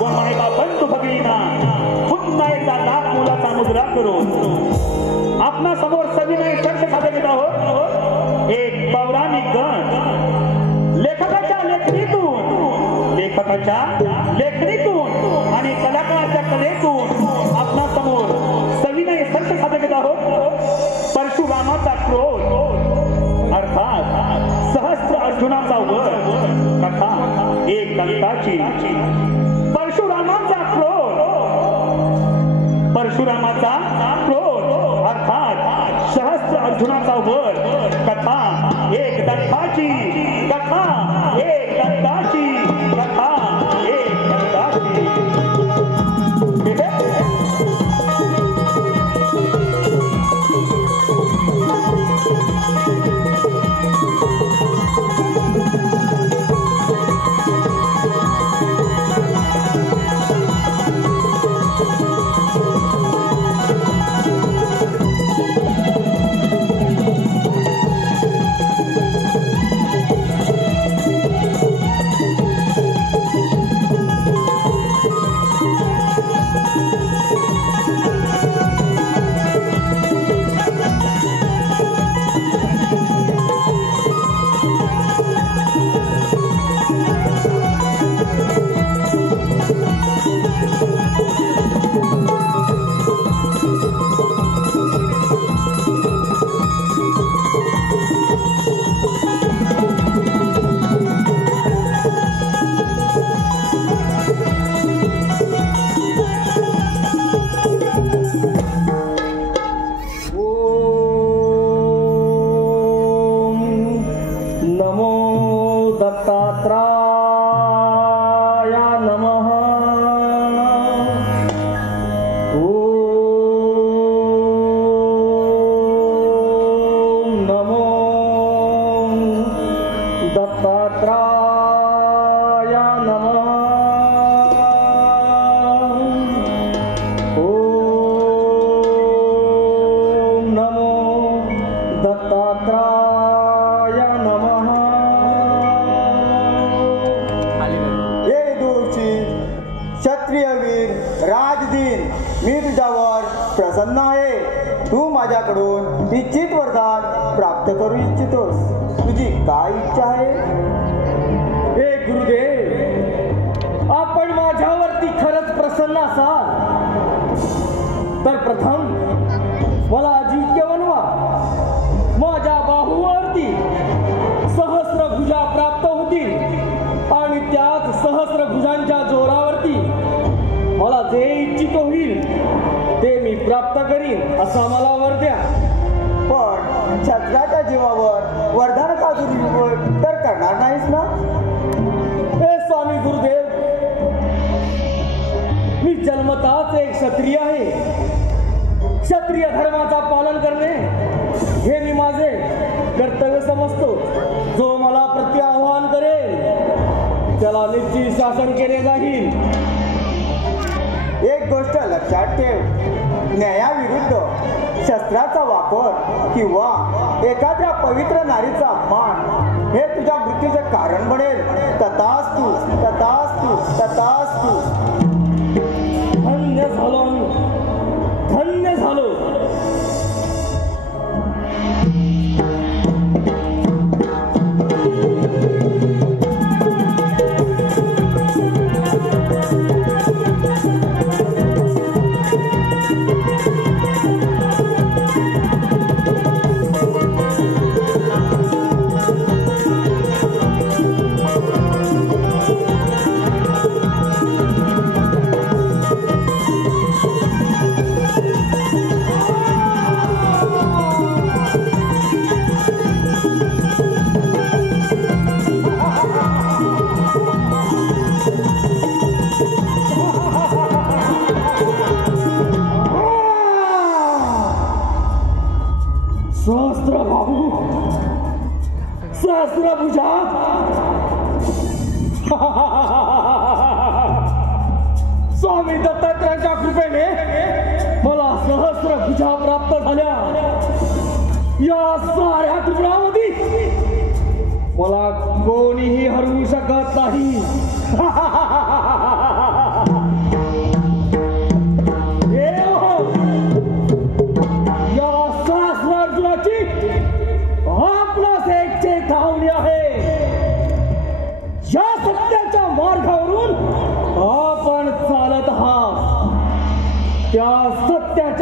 मायका बंधू भगिनींना पुन्हा एकदा लाख मुलाचा मुजरा करून आपणा समोर सविनय संत सादर करीत आहोत। एक पौराणिक गण लेखकाच्या लेखणीतून आणि कलाकाराच्या कलेतून आपणा समोर सविनय संत सादर करीत आहोत। परशुरामाचा क्रोध अर्थात सहस्त्र अर्जुनाचा वध कथा एक दंताची। परशुरामाचा क्रोध अर्थात सहस्त्र अर्जुनाचा वध कथा एक दंताची। कथा एक दंताची। कथा एक दंताची। प्रसन्न आहे। तू माझ्याकडून इच्छित वरदान प्राप्त करू इच्छितोस। तुझी काय इच्छा आहे? हे गुरुदेव, आपण माझ्यावरती खरंच प्रसन्न असाल तर प्रथम मला अजिंक्य बनवा। माझ्या बाहूवरती सहस्र भुजा प्राप्त होतील आणि त्याच सहस्र भुजांच्या जोरावरती मला जे इच्छित होईल ते मी प्राप्त करीन असा मला वर द्या। पण छत्राच्या जीवावर वरदानाचा दुरुपयोग तर करणार नाहीस ना? हे स्वामी गुरुदेव, मी जन्मताच एक क्षत्रिय आहे। क्षत्रिय धर्माचा पालन करणे हे मी माझे कर्तव्य समजतो। जो मला प्रति आव्हान करेल त्याला निश्चित शासन केले जाईल। एक गोष्ट लक्षात ठेव, न्यायाविरुद्ध शस्त्राचा वापर किंवा एखाद्या पवित्र नारीचा अपमान हे तुझ्या मृत्यूचे कारण बनेल। तथास्तु तथास्तु तथास्तु। धन्य झालो, धन्य झालो। सहस्त्र बाहू, सहस्त्र भुजा, स्वामी दत्तात्रयाच्या कृपेने मला सहस्त्र भुजा प्राप्त झाल्या। या साऱ्या त्रिपुरामध्ये मला कोणीही हरवू शकत नाही।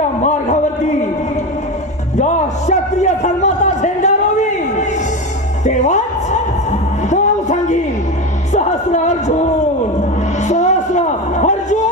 प्रगतीच्या मार्गावरती या क्षत्रिय धर्माचा झेंडा रोवी, तेव्हाच नाव सांगीन सहस्र अर्जुन, सहस्र अर्जुन.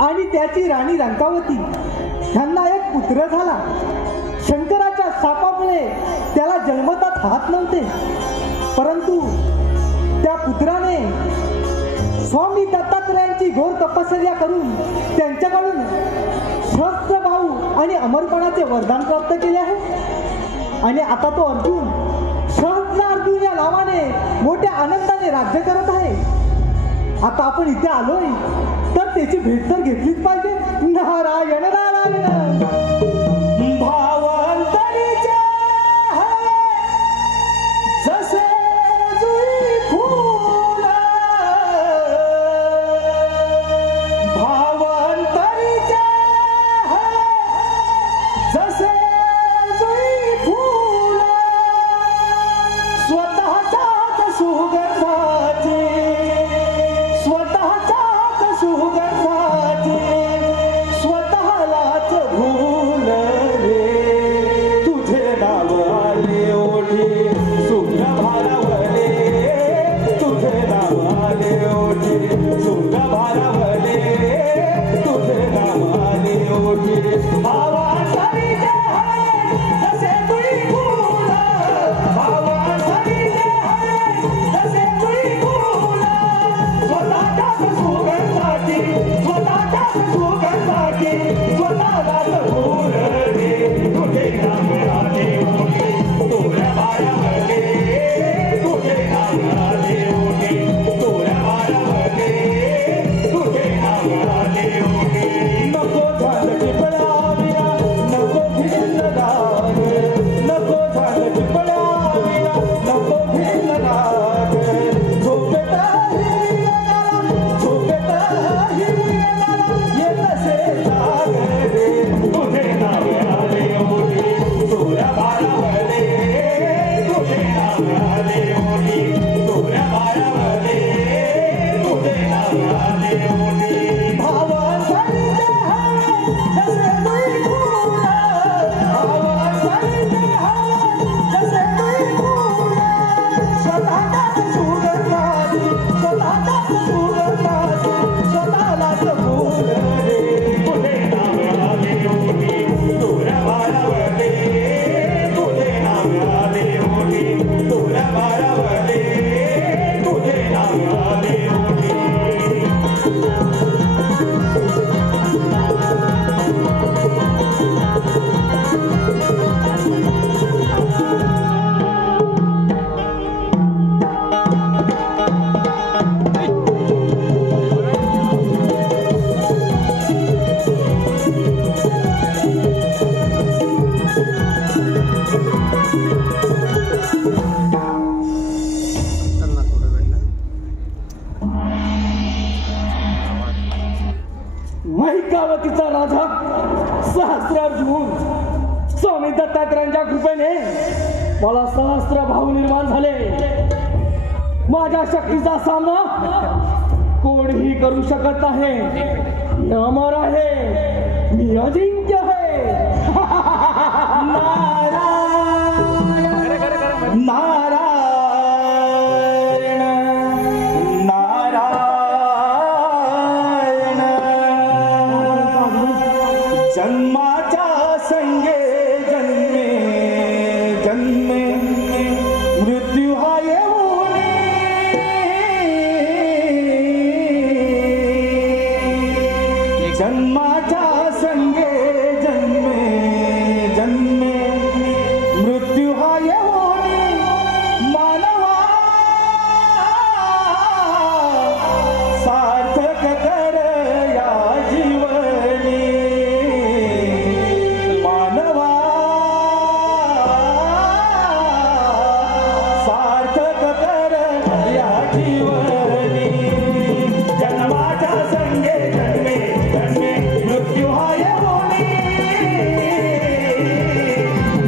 आणि त्याची राणी रंकावती ह्यांना एक पुत्र झाला. शंकराच्या शापामुळे त्याला जन्मतात हात नव्हते, परंतु त्या पुत्राने स्वामी दत्तात्रयांची घोर तपश्चर्या करून त्यांच्याकडून सहस्त्रबाहू आणि अमरपणाचे वरदान प्राप्त केले आहे. आणि आता तो अर्जुन सहस्त्र अर्जुन या नावाने मोठ्या आनंदाने राज्य करत आहे. आता आपण इथे आलोय तर त्याची भेट तर घेतलीच पाहिजे. नारायण नारायण. भावांतरीचे जसे जुई फूल, भावांतरीचे जसे जुई फूल, स्वतःच्याच सुगंधाचे स्वतःलाच भूल महिकावतीचा राजा सहस्रार्जुन स्वामी दत्तात्रयांच्या कृपेने मला सहस्त्र भाव निर्माण झाले. माझ्या शक्तीचा सामना कोणीही करू शकत नाही. मी अमर आहे, मी अजिंक्य आहे. नारायण नारायण नारायण जन्माच्या संगे जन्मे जन्मे मृत्यू हा येऊन जन्माच्या संगे जन्मे जन्मे मृत्यू हा येऊन मानवा सार्थक कर या जीवनी मानवा सार्थक कर या जीवनी जन्माच्या संगे जन्मे जन्मे मृत्यू हा येऊनी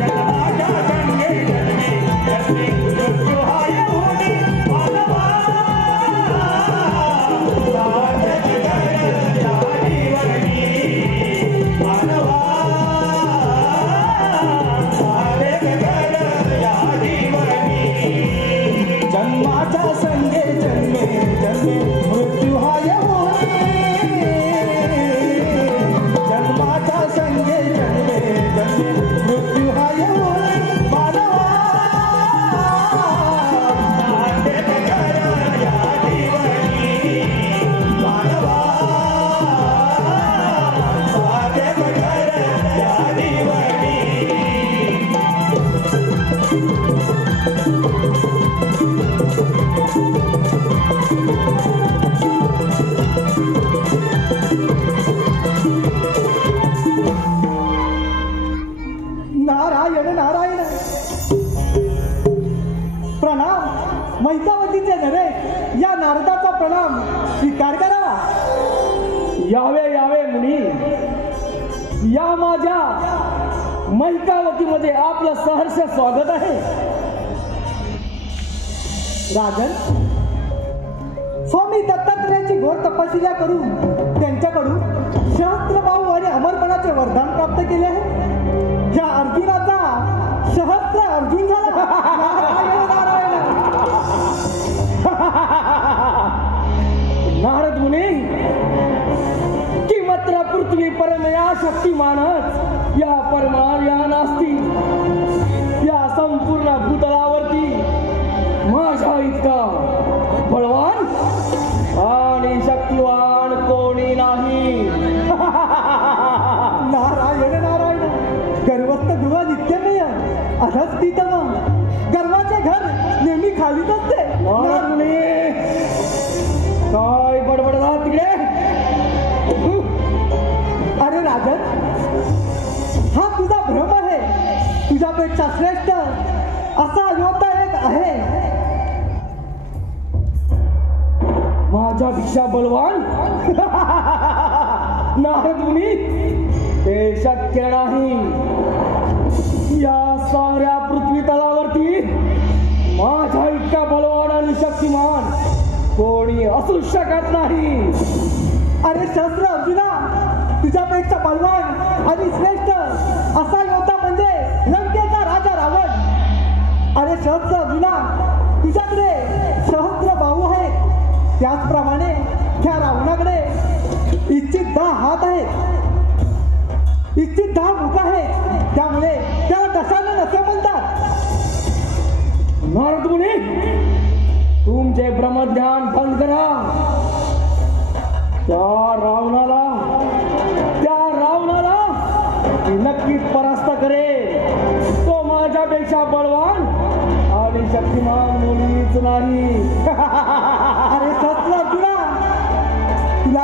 जन्माच्या संगे जन्मे जन्मे मृत्यू हा येऊनी मानवा सार्थक कर या जीवनी मानवा सार्थक कर या जीवनी जन्माच्या संगे जन्मे जन्मे मृत्यू हा येऊनी जन्माच्या संगे जन्मे जन्मे मृत्यू हा येऊनी मानवा सार्थक कर या जीवनी मानवा सार्थक कर या जीवनी नारायण नारायण प्रणाम. महिकावतीचे नरेश या नारदाचा प्रणाम स्वीकार करावा. यावे यावे मुनी, या माझ्या महिकावतीमध्ये आपलं सहर्ष स्वागत आहे. राजन, स्वामी दत्तात्रयाची घोर तपस्या करून त्यांच्याकडून सहस्त्रभाव आणि अमरपणाचे वरदान प्राप्त केले आहे. या अर्जुनाचा सहस्त्र अर्जुन झाला. नारायण नारायण. नारद मुनी, किमत्र पृथ्वी परमया शक्तिमानच या परमान या नास्ती. या संपूर्ण भूतलावरती माझ्या इतका बळवान आणि शक्तिवान कोणी नाही. नारायण नारायण. गर्वस्थ दुवा नित्यमेय अधस्थितम. गर्वाचे घर नेहमी खालीच असते. नारद मुनी, काय बडबडला तिकडे? अरे राजन, हा तुझा भ्रम आहे. तुझ्यापेक्षा श्रेष्ठ असा योद्धा एक आहे. माझ्यापेक्षा बलवान? नारद मुनी, ते शक्य नाही. या साऱ्या पृथ्वी तलावरती माझ्या इतका बलवान आणि शक्तिमान कोणी असू शकत नाही. अरे शस्त्र अर्जुना, तुझ्यापेक्षा बलवान आणि श्रेष्ठ असा योद्धा म्हणजे लंकेचा राजा रावण. अरे शस्त्र अर्जुना, तुझ्याकडे सहस्त्र बाहू आहे. त्याचप्रमाणे त्या रावणाकडे इच्छित 10 हात आहेत, इच्छित 10 मुख आहेत. त्यामुळे त्याला दशानन असे म्हणतात. नारद मुनी, तुमचे ब्रह्मज्ञान बंद करा. त्या रावणाला मी नक्कीच परास्त करेल. तो माझ्यापेक्षा बळवान आणि शक्तिमान मुलीच नाही. अरे सचला तुला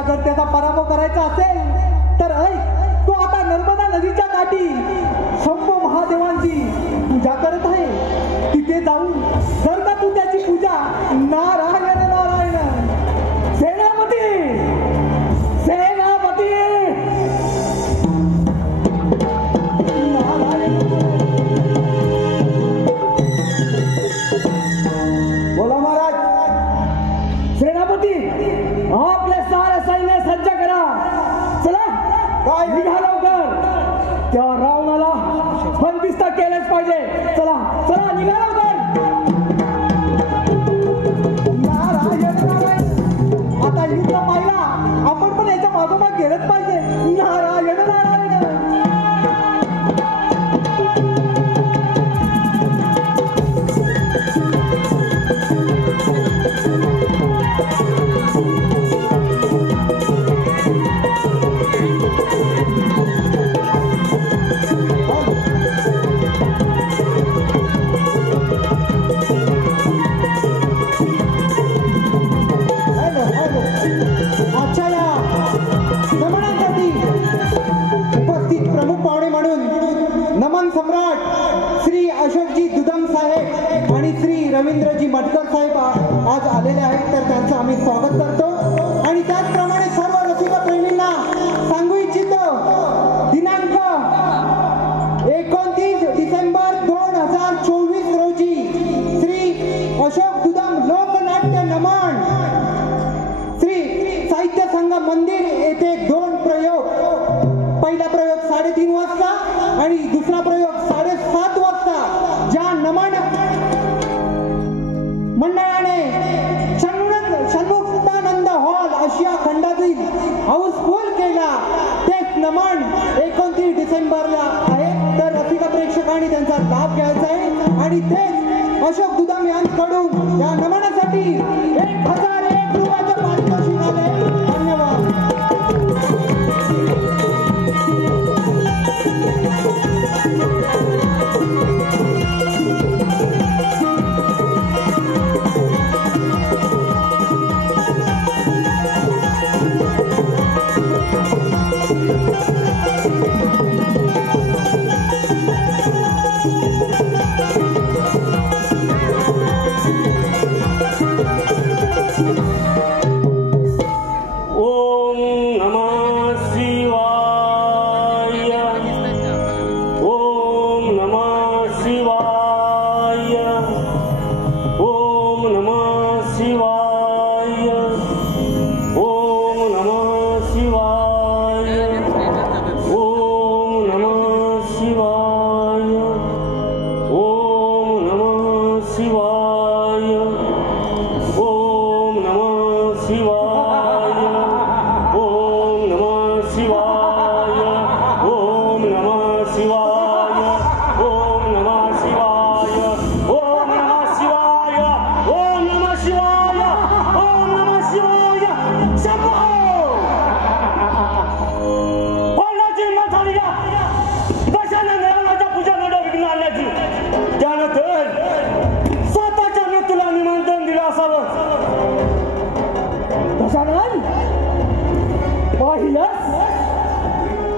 जर त्याचा पराभव करायचा असेल तर ऐक, तो आता नर्मदा नदीच्या काठी शंभू महादेवांची पूजा करत आहे. तिथे जाऊन जर का तू त्याची पूजा नारायण नारायण सेनापती बोला महाराज. सेनापती आपले सारे सैन्य सज्ज करा. चला काय निघा लवकर. त्या रावणाला बंदिस्त केलेच पाहिजे. चला चला निघा लवकर. नारायण नारायण. आता युद्ध पाहिला, आपण पण याच्या मागोमाग गेलंच पाहिजे. नारायण नारायण. आजच्या या नमनासाठी उपस्थित प्रमुख पाहुणे म्हणून नमन सम्राट श्री अशोकजी दुदम साहेब आणि श्री रवींद्रजी मटकर साहेब आज आलेले आहेत, तर त्यांचं आम्ही स्वागत करतो. आणि त्याचप्रमाणे सर्व रसिक प्रेमींना सांगू इच्छितो, दिनांक 29 डिसेंबर 2024 रोजी श्री अशोक दुदम लोकनाट्य नमन श्री साहित्य संघ मंदिर येथे 2 प्रयोग. पहिला प्रयोग 3:30 वाजता आणि दुसरा प्रयोग 7:30 वाजता ज्या नमन मंडळाने षण्मुक्तानंद हॉल आशिया खंडातील हाऊसफुल केला, तेच नमन 29 डिसेंबरला आहे. तर रसिक प्रेक्षकांनी त्यांचा लाभ घ्यायचा आहे. आणि तेच अशोक दुदम यांकडून या नमनासाठी 1001 रुपयाचे पारितोषिक आले. धन्यवाद.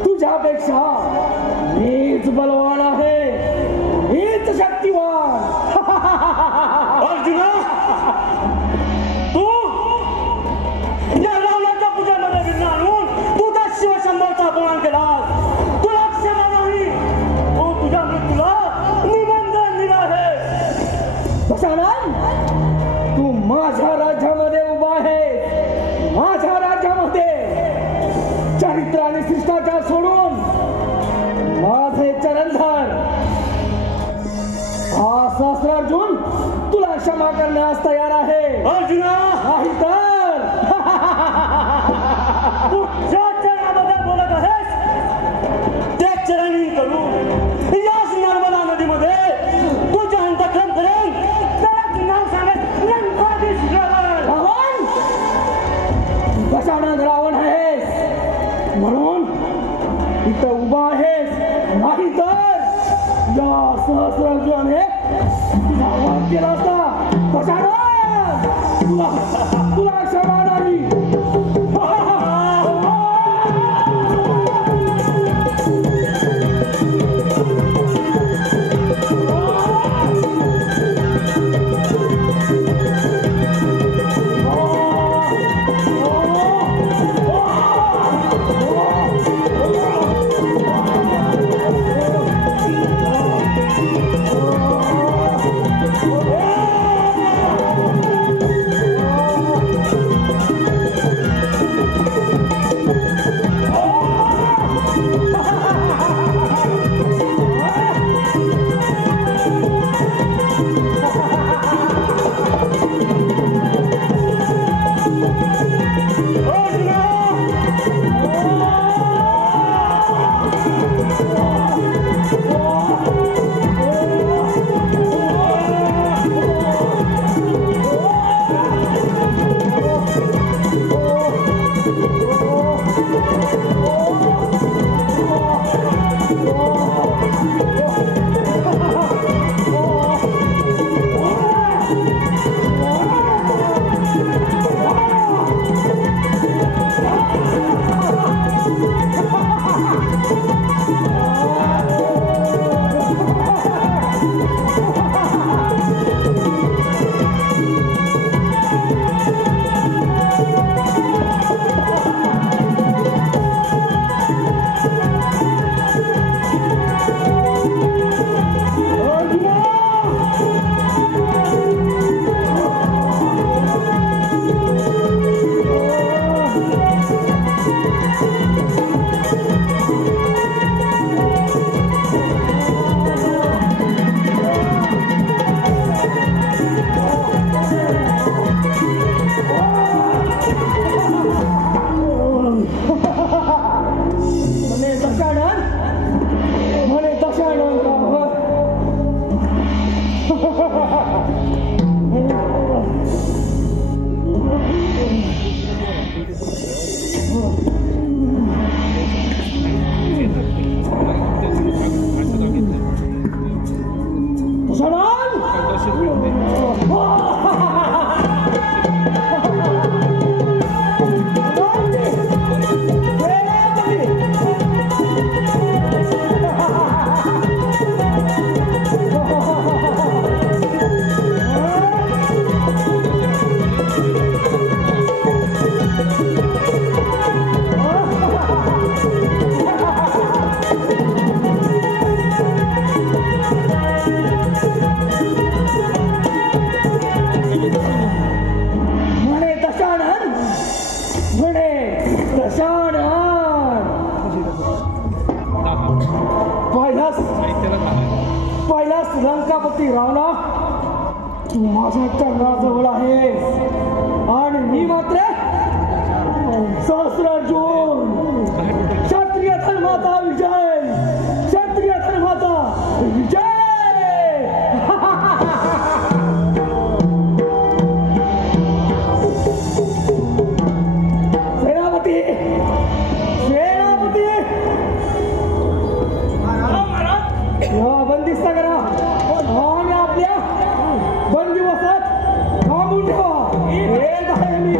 तुझ्यापेक्षा मीच बलवान आहे, मीच शक्तिवान. अर्जुना, तू या रावणाच्या पूजेमध्ये विघ्न आणून तू त्या शिवशंभरचा अपमान केलास. तुला क्षमा नाही, तू तुझ्या मृत्यूला निबंधन दिलं आहे. दशानन, तू माझ्या राज्यामध्ये उभा आहे, माझ्या राज्यामध्ये चरित्र आणि शिष्टाचार सोडून माझे चरण धर. हा सहस्रार्जुन तुला क्षमा करण्यास तयार आहे. अर्जुना, नाही तर तू ज्या चरणाबद्दल बोलत आहेस त्या चरणी करून याच नर्मदा नदीमध्ये तुझ्या अंतःकरण करेन. त्याला नाव सांगत लंकाधीश रावण. रावण, दशानन रावण म्हणून इथं उभा आहेस, नाही तर या सहस्रार्जुनाने तुझा वध केला असता. तुला तुला क्षमा नाही. पहिलाच लंकापती रावला, तू माझ्या चरणाजवळ आहे आणि मी मात्र सहस्रार्जुन. क्षत्रिय धर्माचा विजय, क्षत्रिय धर्माचा विजय. सेनापती, सेनापती, बंदिस्त करा आणि आपल्या बंदिवसात थांबून ठेवा. येत आहे मी.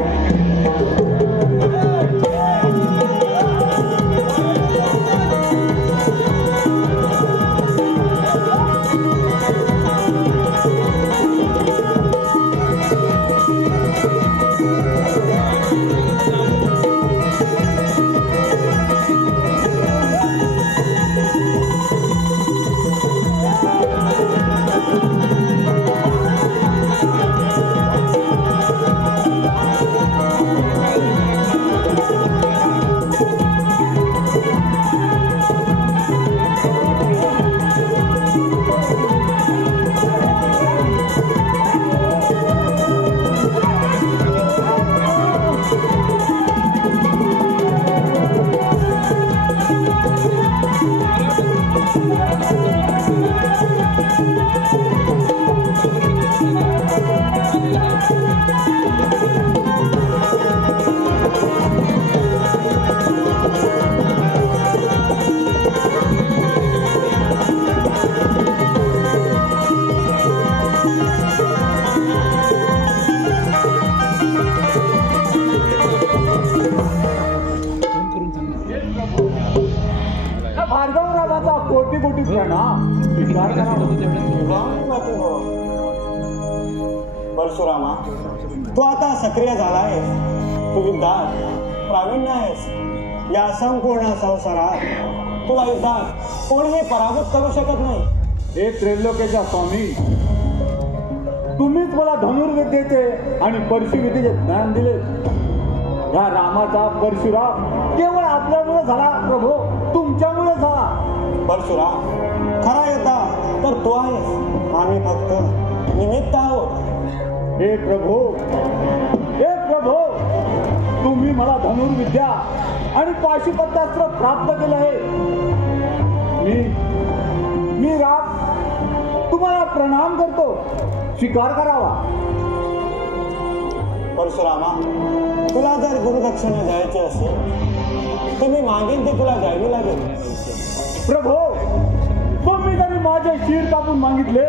प्रणाम स्वीकार करावा. परशुरामा, तू आता सक्रिय झाला आहेस, तू युद्धात प्रावीण्य आहेस. या संपूर्ण संसारात तुला युद्धात कोणीही पराभूत करू शकत नाही. हे त्रैलोक्याच्या स्वामी, तुम्हीच मला धनुर्विद्येचे आणि परशुविद्येचे ज्ञान दिले. या रामाचा परशुराम केवळ आपल्यामुळे झाला प्रभू, तुमच्यामुळे झाला. परशुराम, खरा योद्धा तर तू आहेस, आम्ही फक्त निमित्त आहोत. हे प्रभू, हे प्रभू, तुम्ही मला धनुर्विद्या आणि पाशुपतास्त्र प्राप्त केलं आहे. मी राम तुम्हाला प्रणाम करतो, स्वीकार करावा. परशुरामा, तुला जर गुरुदक्षिणा द्यायची असेल तर मी मागेन ते तुला द्यावी लागेल. प्रभू, तुम्ही जरी माझे शिर कापून मागितले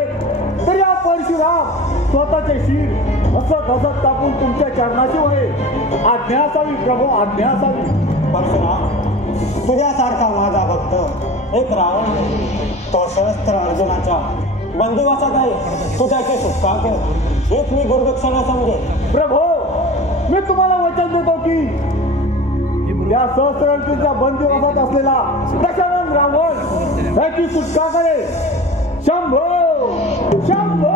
तर या परशुराम स्वतःचे शिर हसत हसत कापून तुमच्या चरणाशी वळे. आज्ञा असावी प्रभू, आज्ञा असावी. परशुराम, तुझ्यासारखा माझा भक्त एक रावण आहे. तो सहस्त्र अर्जुनाच्या बंदिवासात आहे. तू त्याची सुटका कर, हेच मी गुरुदक्षिणा समजेल. प्रभू, मी तुम्हाला वचन देतो की या सहस्त्र अर्जुनाच्या बंदिवासात असलेला दशानन रावण त्याची सुटका करेल. शंभो शंभो.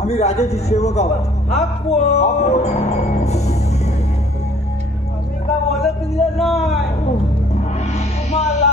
आम्ही राजाची सेवक आहोत. आम्ही काय ओळखलं नाही तुम्हाला.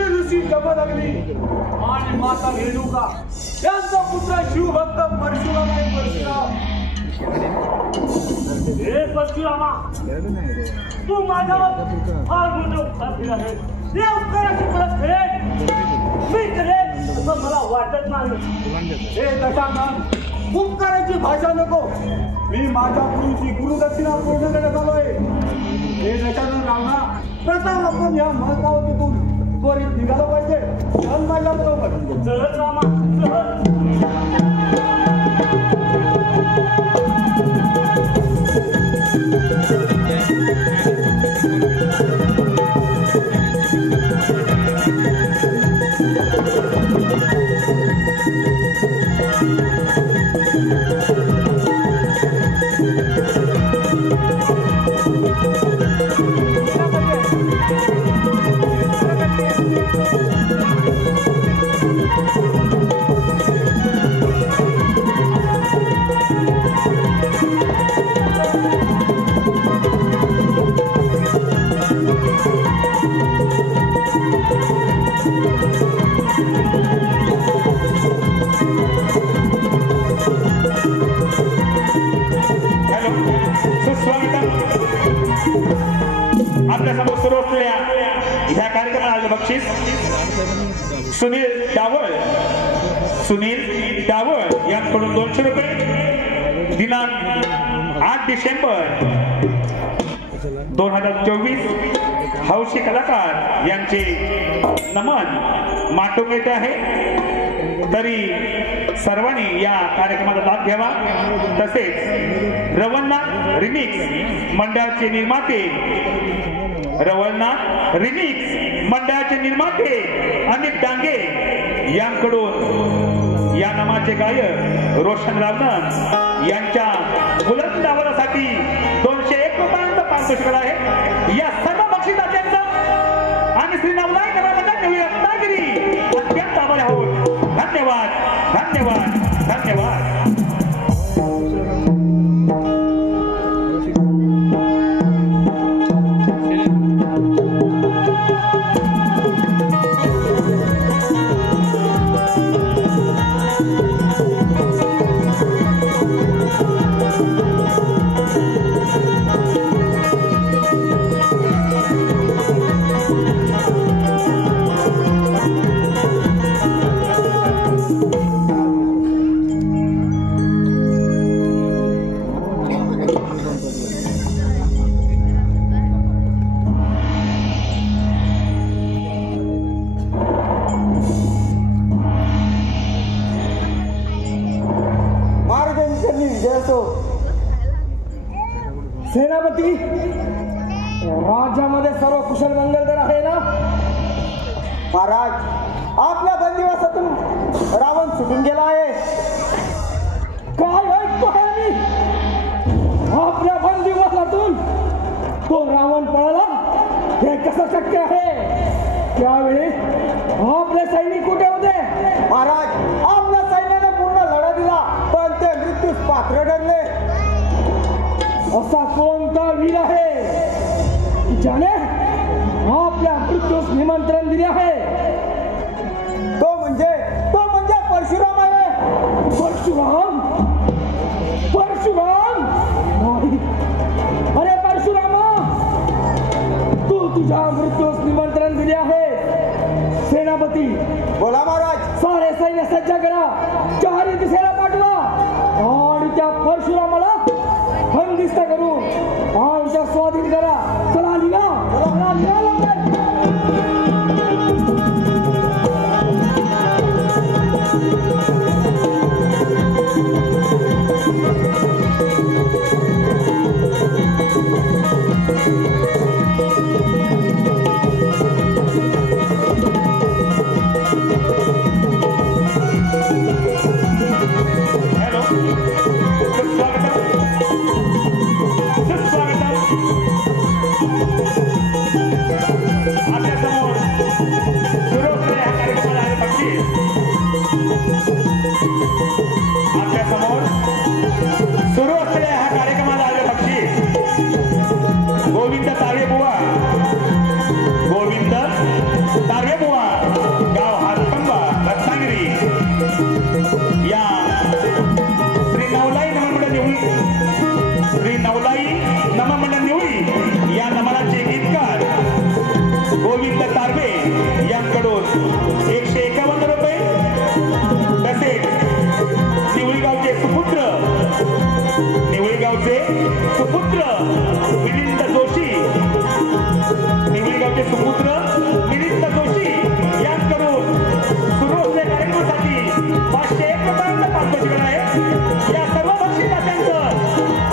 ही ऋषी जमदग्नी आणि माता रेणुका यांचा पुत्र शिवभक्त परशुराम आहे. परशुराम, हे परशुरामा, तू माझ्यावर फार मोठे उपकार केले आहेत. या उपकाराची परतफेड मी करेन असं मला वाटत नाही. हे दशानन, उपकाराची भाषा नको. मी माझ्या गुरुची गुरुदक्षिणा पूर्ण करत आलोय. हे दशानन रावणा, प्रथम आपण या महत्वावतीतून त्वरित निघालं पाहिजे. चल माझ्या बरोबर. चल रामा, चल. आपल्यासमोर सुरू असलेल्या ह्या कार्यक्रमाला बक्षीस सुनील डावळ यांकडून 200 रुपये. दिनांक 8 डिसेंबर 2024 हौशी कलाकार यांचे नमन माटून येते आहे. तरी सर्वांनी या कार्यक्रमाचा लाभ घ्यावा. तसेच रवळनाथ रिमिक्स मंडळाचे निर्माते अमित डांगे यांकडून या नामाचे गायक रोशन रावण यांच्या बुलंद आवाजासाठी 201 रुपयांचा पारितोषिक आहे. या सर्व बक्षिसाच्यांचा आणि श्री नवनाथ रत्नागिरी अत्यंत आभारी आहोत. धन्यवाद, धन्यवाद, धन्यवाद. सेनापती, राज्यामध्ये सर्व कुशल मंगल तर आहे ना? महाराज, आपल्या बंदिवासातून रावण सुटून गेला आहे. काय ऐकतोय मी? आपल्या बंदिवासातून तो रावण पळाला? हे कसं शक्य आहे? त्यावेळी आपले सैनिक कुठे होते? महाराज, आपल्या सैन्याने पूर्ण लढा दिला, पण ते मृत्यूस पात्र ठरले. असा कोणता वीर आहे ज्याने आपल्या मृत्यूस निमंत्रण दिले आहे? तो म्हणजे परशुराम आहे. परशुराम? परशुराम नाही. अरे परशुरामा, तू तुझ्या मृत्यूस निमंत्रण दिले आहे. सेनापती, बोला महाराज. सारे सैन्य सज्ज करा, चारी दिशेला पाठवा आणि त्या परशुरामाला बंदिस्त करून आमच्या स्वाधीन करा. चला निघा, चला निघा लवकर. स्वागत 151 रुपये. तसेच निवळीगावचे सुपुत्र मिलिंद जोशी, निवळीगावचे सुपुत्र मिलिंद जोशी यांकडून सुरू असलेल्या कार्यक्रमासाठी 501 रुपयांचा पारितोषिक आहे. या सर्व बक्षिसांचं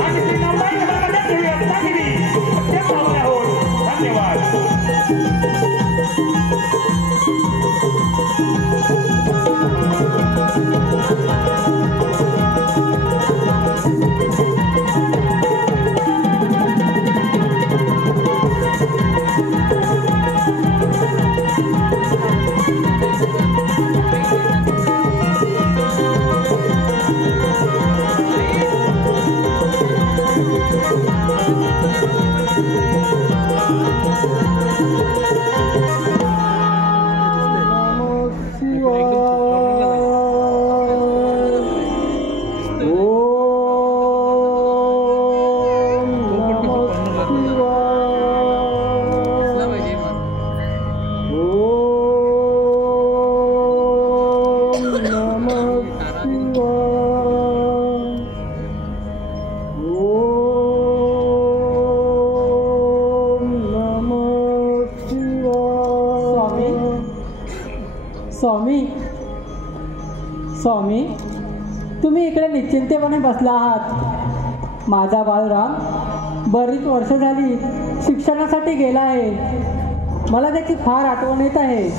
आणि श्री नवनाई नगरमध्ये रत्नागिरी अत्यंत आभारी आहोत. धन्यवाद. स्वामी, तुम्ही इकडे निश्चिंतेपणे बसला आहात. माझा बाळराम बरीच वर्ष झाली शिक्षणासाठी गेला आहे. मला त्याची फार आठवण येत आहे.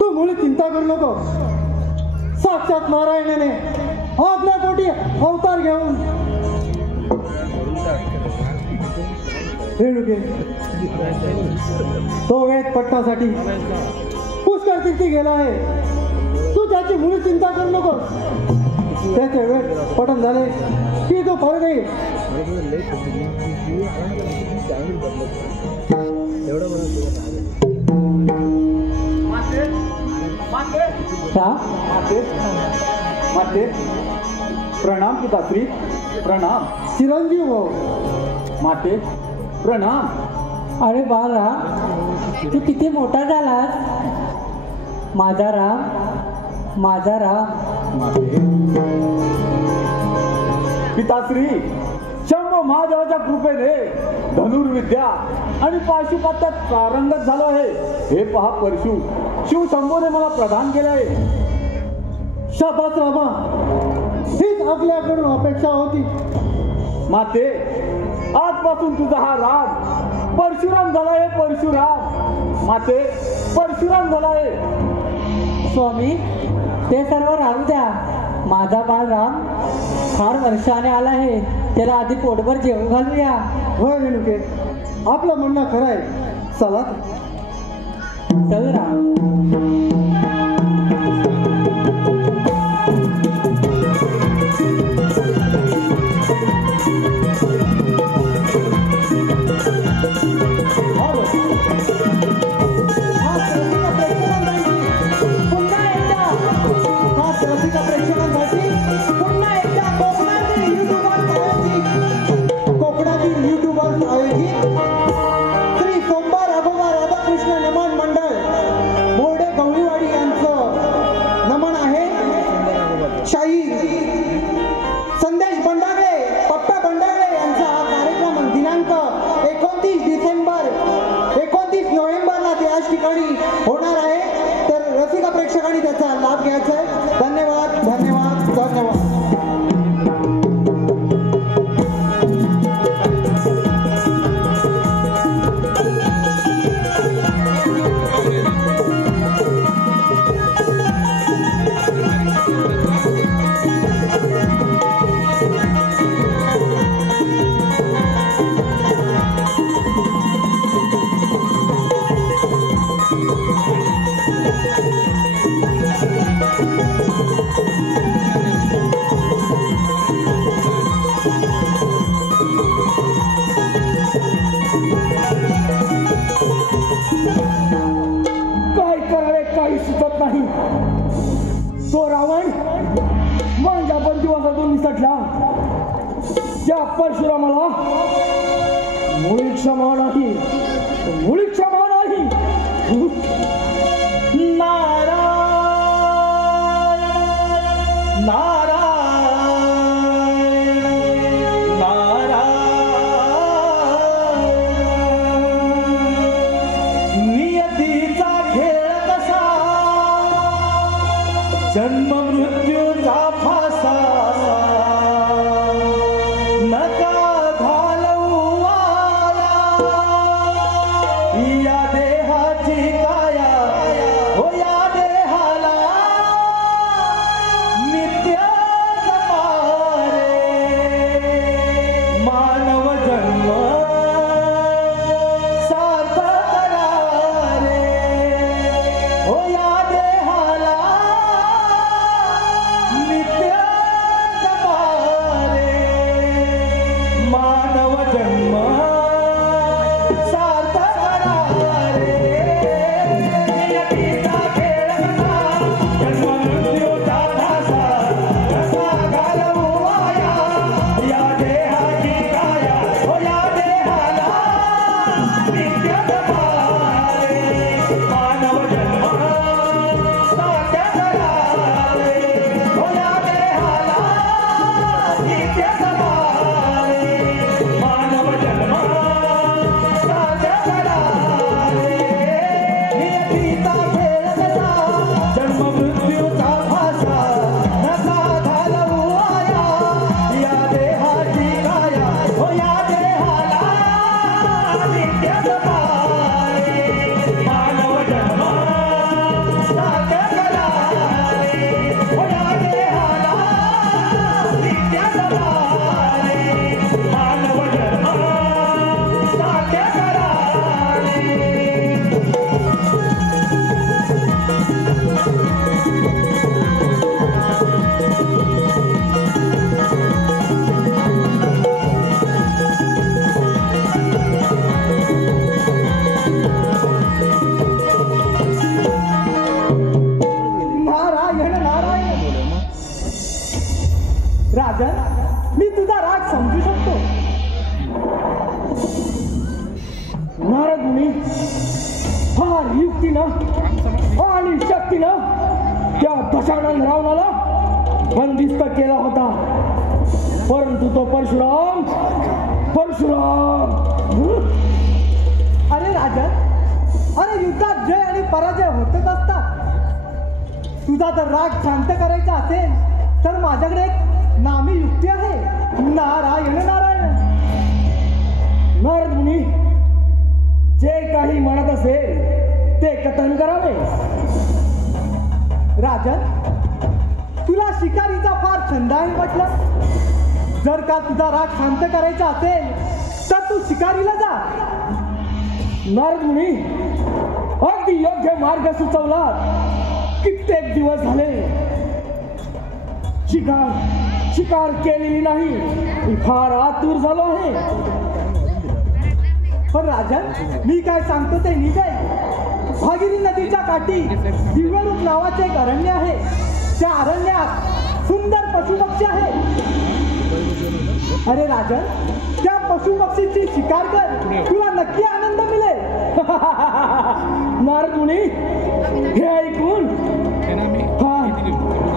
तू मुली चिंता करू नको. साक्षात नारायणाने आपल्या पोटी अवतार घेऊन रेणुके तो वेद पटण्यासाठी पुष्कर तीर्थी गेला आहे. तू त्याची मुळी चिंता करू नको. त्याचे वेद पठण झाले की तो परत येईल. प्रणाम पिताश्री, प्रणाम. चिरंजीव हो. माते प्रणाम. अरे बाळराम, तू किती मोठा झालास. माझा राम, माझा राम. पिताश्री, शंभू महादेवाच्या कृपेने धनुर्विद्या आणि पाशुपात्यात पारंगत झालो आहे. हे पहा परशु शिव शंभूने मला प्रदान केले आहे. शाबास रामा, हीच आपल्याकडून अपेक्षा होती. माते, आजपासून तुझा हा राम परशुराम झाला आहे. परशुराम माते, परशुराम झाला आहे. स्वामी, ते सर्व राहू द्या. माझा बाळराम फार वर्षाने आला आहे. त्याला आधी पोटभर जेवण घालूया. होय रेणुके, आपलं म्हणणं खरं आहे. चला चल राम. श्री सोमवार अभोबा राधाकृष्ण नमन मंडळ बोर्डे गवळीवाडी त्या परशुरामाला मुळी क्षमा नाही, मुळी क्षमा नाही. नारायण नारायण नारायण नियतीचा खेळ कसा, जन्म मृत्यूचा फासा, नका घालवू वाया या देहाची काया, हो या देहाला नित्य जपारे मानव जन्म सार्थक करा रे, हो या देहाला नित्य जपारे मानव जन्म सार्थक करा रे. नियतीचा खेळ कसा, जन्म मृत्यूचा फासा, कसा घालवू वाया या देहाची काया, हो या देहाला नित्य जपारे मानव जन्म सार्थक करा रे, हो या देहाला नित्य जपारे मानव जन्म सार्थक करा रे. नियतीचा खेळ कसा, जन्म मृत्यूचा फासा, नका घालवू वाया या देहाची काया, हो या देहाला नित्य जपारे मानव जन्म सार्थक करा रे, हो या देहाला नित्य जपारे मानव जन्म सार्थक करा रे. नारायण नारायण. राजन, मी तुझा राग समजू शकतो. नारद मुनी फार युक्तीनं आणि शक्तीनं त्या दशानन रावणाला बंदिस्त केला होता, परंतु तो परशुराम अरे राजन, अरे युद्धात जय आणि पराजय होतच असतात. तुझा जर राग शांत करायचा असेल तर माझ्याकडे एक नामी युक्ती आहे. नारायण नारायण. नारद मुनी जे काही म्हणत असेल ते कथन करावे. राजन, तुला शिकारीचा फार छंद आहे म्हटलं. जर का तुझा राग शांत करायचा असेल तर तू शिकारीला जा. नारद मुनी अगदी योग्य मार्ग सुचवला. कित्येक दिवस झाले शिकार केलेली नाही. मी फार आतुर झालो आहे. पण राजन, मी काय सांगतो ते नीट आहे. भागीरथी नदीच्या काठी दिव्यरूप नावाचे एक अरण्य आहे. त्या अरण्यात सुंदर पशुपक्षी आहे. अरे राजन, त्या पशुपक्षीची शिकार कर, तुला नक्की आनंद मिळेल. नारद मुनी हे ऐकून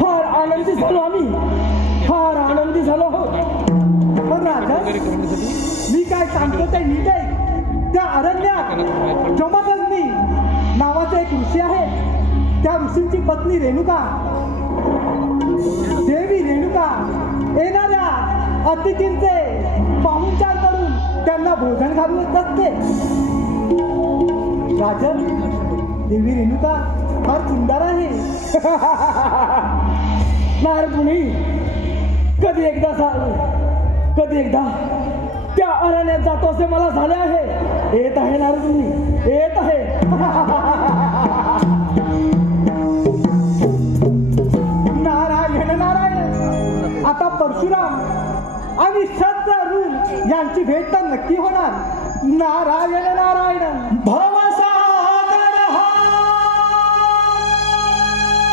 फार आनंदी झालो आम्ही. फार आनंदी झालो आहोत. पण राजन, मी काय सांगतो ते नीट आहे. त्या अरण्यात जमदग्नी नावाचा एक ऋषी आहे. त्या ऋषींची पत्नी रेणुका, देवी रेणुका येणाऱ्या अतिथींचे पाहुणचार करून त्यांना भोजन घालत असते. राजन, देवी रेणुका फार सुंदर आहे. नारद मुनी कधी एकदा त्या अरण्यात जातो असे मला झाले आहे. येत आहे नारद मुनी, येत आहे. नारायण नारायण. आता परशुराम आणि शत्रुघ्न यांची भेट तर नक्की होणार. नारायण नारायण. भवसागर हा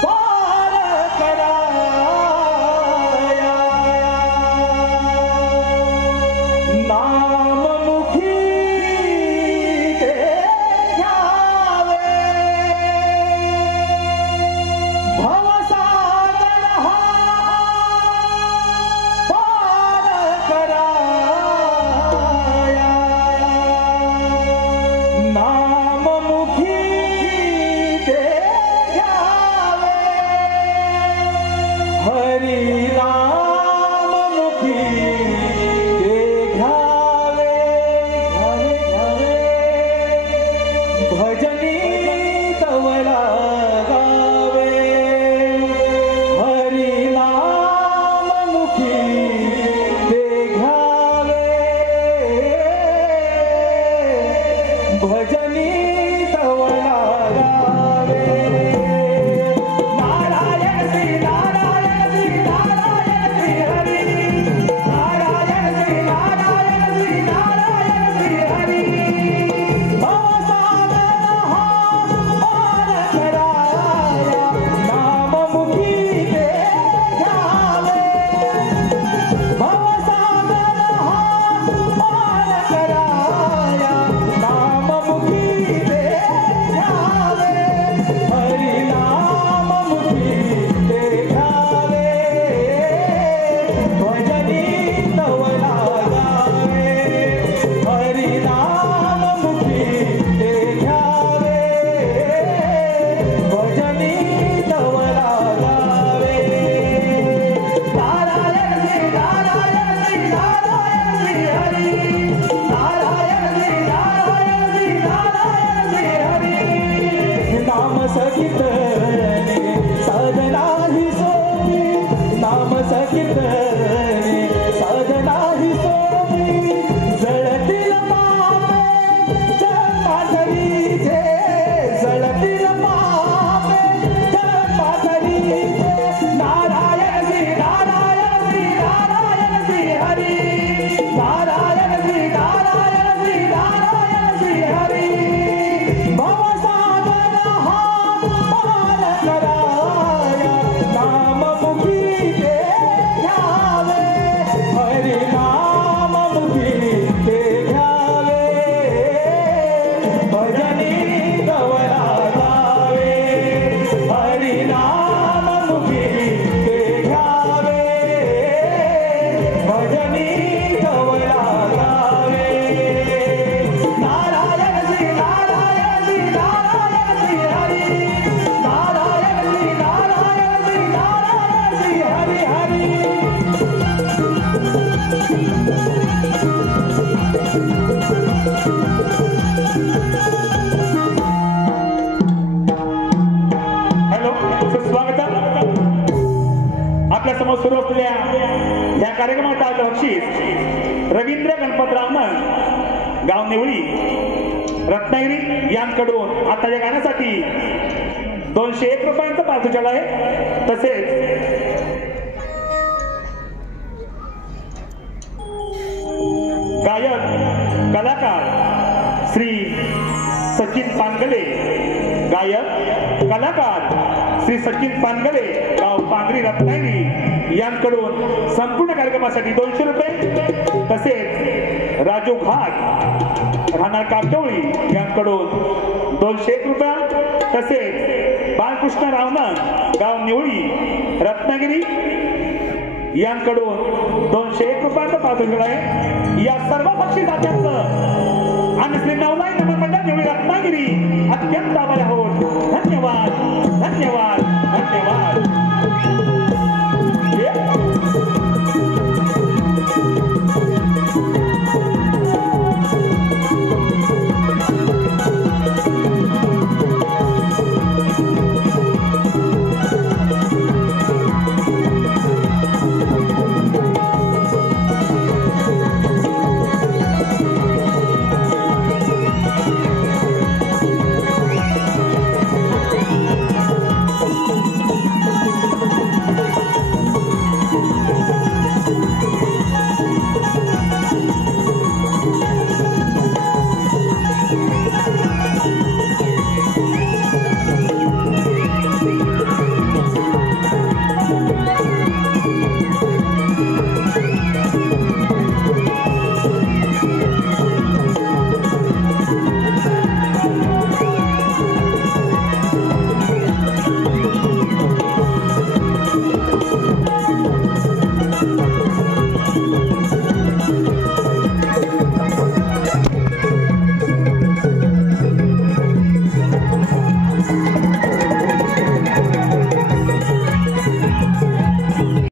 पार कराया नाममुखी ते घ्यावे भवसागर हा पार कराया नाममुखी ते घ्यावे हरी नाममुखी ते घ्यावे घ्यावे घ्यावे भजनी तवला गावे हरी नाममुखी ते घ्यावे भजनी तवला गावे नारायण श्री नारायण श्री नारायण श्री हरी नारायण श्री नारायण श्री नारायण श्री हरी भवसागर हा पार कराया नाममुखी ते घ्यावे भवसागर हा पार कराया नाममुखी ते घ्यावे हरी नाममुखी ते घ्यावे भजनी तवला गावे हरी नाममुखी ते घ्यावे भजनी तवला गावे नारायण श्री नारायण श्री नारायण श्री हरी नारायण श्री नारायण श्री नारायण श्री हरी नाम सकीर्तने साधना ही सोपी नाम सकीर्तने साधना ही सोपी जळतील पापे जन्माधरीचे जळतील पापे जन्माधरीचे नारायण श्री नारायण श्री नारायण श्री हरी नारायण श्री नारायण श्री नारायण श्री हरी भवसागर हा पार कराया नाममुखी ते घ्यावे हरी नाममुखी ते घ्यावे भजनी तवला गावे हरी नाममुखी ते घ्यावे भजनी तवला गावे नारायण श्री नारायण श्री नारायण श्री हरी नारायण श्री नारायण श्री नारायण श्री हरी हरी हॅलो सुस्वागत आपल्या समोर सुरू असलेल्या या कार्यक्रमाचा बक्षीस रवींद्र गणपतराव मन गाव निवळी रत्नागिरी यांकडून आताच्या गाण्यासाठी 201 रुपयांचं पारितोषिक आहे तसेच गायक कलाकार श्री सचिन पानगले गायक कलाकार श्री सचिन पानगले गाव पांगरी रत्नागिरी यांकडून संपूर्ण कार्यक्रमासाठी 200 रुपये तसेच राजू घाट राहणार काटोळी यांकडून 201 रुपये तसेच बालकृष्ण रावणन गाव निवळी रत्नागिरी यांकडून 201 रुपयांचा पारितोषिक आहे या सर्व बक्षिसात्यांचं आणि श्री नवलाई नमन मंडळ निवळी रत्नागिरी अत्यंत आभारी आहोत धन्यवाद धन्यवाद धन्यवाद